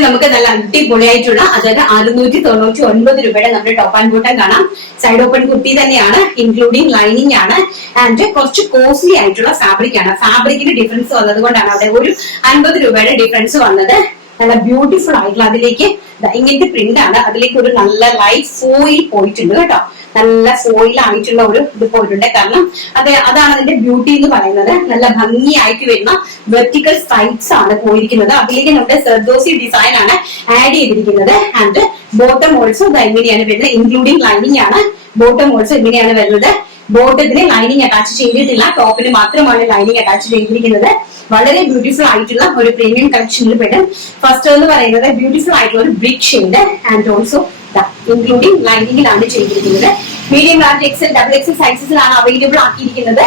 നമുക്ക് നല്ല അടിപൊളിയായിട്ടുള്ള അതായത് 699 രൂപയുടെ നമ്മുടെ ടോപ്പ് ആൻഡ് ബോട്ടം കാണാം. സൈഡ് ഓപ്പൺ കുർത്തി തന്നെയാണ്, ഇൻക്ലൂഡിംഗ് ലൈനിങ് ആണ് ആൻഡ് കുറച്ച് കോസ്റ്റ്ലി ആയിട്ടുള്ള ഫാബ്രിക് ആണ്. ഫാബ്രിക്കിന് ഡിഫറൻസ് വന്നത് കൊണ്ടാണ് അവിടെ ഒരു 50 രൂപയുടെ ഡിഫറൻസ് വന്നത്. നല്ല ബ്യൂട്ടിഫുൾ ആയിട്ടുള്ള അതിലേക്ക് ഇങ്ങനത്തെ പ്രിന്റ് ആണ്. അതിലേക്ക് ഒരു നല്ല ലൈറ്റ് ഫോയിൽ പോയിട്ടുണ്ട് കേട്ടോ. നല്ല ഫോയിൽ ആയിട്ടുള്ള ഒരു ഇത് പോയിട്ടുണ്ട്. കാരണം അതാണ് അതിന്റെ ബ്യൂട്ടി എന്ന് പറയുന്നത്. നല്ല ഭംഗിയായിട്ട് വരുന്ന വെർട്ടിക്കൽ സ്ട്രൈപ്സ് ആണ് പോയിരിക്കുന്നത്. അതിലേക്ക് നമ്മുടെ സർദോസി ഡിസൈൻ ആണ് ആഡ് ചെയ്തിരിക്കുന്നത്. ആൻഡ് ബോട്ടം ഓൾസോ ഇങ്ങനെയാണ് വരുന്നത്, ഇൻക്ലൂഡിംഗ് ലൈനിങ് ആണ്. ബോട്ടം ഓൾസോ ഇങ്ങനെയാണ് വരുന്നത്. ബോട്ടത്തിന് ലൈനിങ് അറ്റാച്ച് ചെയ്തിട്ടില്ല, ടോപ്പിന് മാത്രമാണ് ലൈനിങ് അറ്റാച്ച് ചെയ്തിരിക്കുന്നത്. വളരെ ബ്യൂട്ടിഫുൾ ആയിട്ടുള്ള ഒരു പ്രീമിയം കളക്ഷനിൽ പെടും. ഫസ്റ്റ് എന്ന് പറയുന്നത് ബ്യൂട്ടിഫുൾ ആയിട്ടുള്ള ഒരു brick shade and also including ലൈനിങ്ങിലാണ് ചെയ്തിരിക്കുന്നത്. Medium, large, XL, double XL സൈസസിലാണ് അവൈലബിൾ ആക്കിയിരിക്കുന്നത്.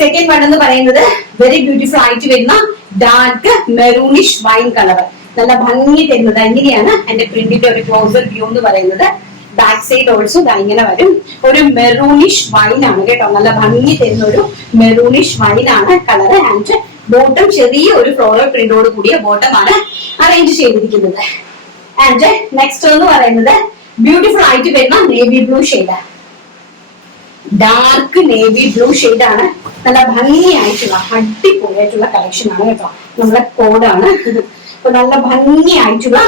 സെക്കൻഡ് വൺ എന്ന് പറയുന്നത് വെരി ബ്യൂട്ടിഫുൾ ആയിട്ട് വരുന്ന ഡാർക്ക് മെറൂണിഷ് വൈൻ കളർ. നല്ല ഭംഗി തരുന്നത് എങ്ങനെയാണ് എന്റെ പ്രിന്റിന്റെ ഒരു ക്ലോസർ വ്യൂ എന്ന് പറയുന്നത്. ബാക്ക് സൈഡ് ഓൾസോ ഇങ്ങനെ വരും. ഒരു മെറൂണിഷ് വൈൻ ആണ് കേട്ടോ. നല്ല ഭംഗി തരുന്ന ഒരു മെറൂണിഷ് വൈൻ ആണ് കളർ. ആൻഡ് ബോട്ടം ചെറിയ ഒരു ഫ്ലോറൽ പ്രിന്റോട് കൂടിയ ബോട്ടം ആണ് അറേഞ്ച് ചെയ്തിരിക്കുന്നത്. ആൻഡ് നെക്സ്റ്റ് എന്ന് പറയുന്നത് ബ്യൂട്ടിഫുൾ ആയിട്ട് വരുന്ന navy blue shade, dark navy blue shade ആണ്. നല്ല ഭംഗിയായിട്ടുള്ള അടിപൊളിയായിട്ടുള്ള കളക്ഷൻ ആണ് കേട്ടോ. നമ്മുടെ കോഡാണ്. അപ്പൊ നല്ല ഭംഗിയായിട്ടുള്ള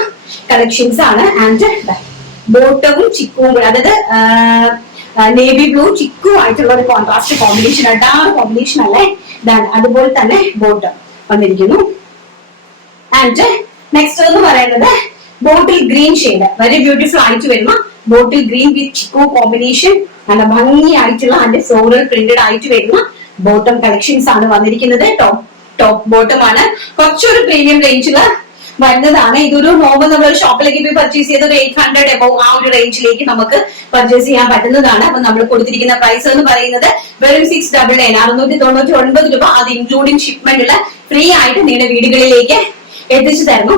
കളക്ഷൻസ് ആണ്. ആൻഡ് ബോട്ടവും ചിക്കുവും കൂടെ, അതായത് നേവി ബ്ലൂ ചിക്കു ആയിട്ടുള്ള ഒരു കോൺട്രാസ്റ്റ് കോമ്പിനേഷൻ, ഡാർക്ക് കോമ്പിനേഷൻ അല്ലേ. അതുപോലെ തന്നെ ബോട്ടം വന്നിരിക്കുന്നു. ആൻഡ് നെക്സ്റ്റ് എന്ന് പറയുന്നത് bottle green shade, very beautiful ആയിട്ട് വരുന്ന bottle green with chikoo combination. നല്ല ഭംഗിയായിട്ടുള്ള അതിന്റെ ഫ്ലോറൽ പ്രിന്റഡ് ആയിട്ട് വരുന്ന ബോട്ടം കളക്ഷൻസ് ആണ് വന്നിരിക്കുന്നത്. ടോപ്പ് ബോട്ടം ആണ്. കുറച്ചൊരു പ്രീമിയം റേഞ്ചില് വരുന്നതാണ്. ഇതൊരു നോർമൽ നമ്മൾ ഷോപ്പിലേക്ക് പോയി പർച്ചേസ് ചെയ്ത് ഒരു 800 എബോവ് ആ ഒരു റേഞ്ചിലേക്ക് നമുക്ക് പർച്ചേസ് ചെയ്യാൻ പറ്റുന്നതാണ്. അപ്പൊ നമ്മൾ കൊടുത്തിരിക്കുന്ന പ്രൈസ് എന്ന് പറയുന്നത് വെറും 699 699 രൂപ. അത് ഇൻക്ലൂഡിംഗ് ഷിപ്മെന്റില് ഫ്രീ ആയിട്ട് നിങ്ങളുടെ വീടുകളിലേക്ക് എത്തിച്ചു തരുന്നു.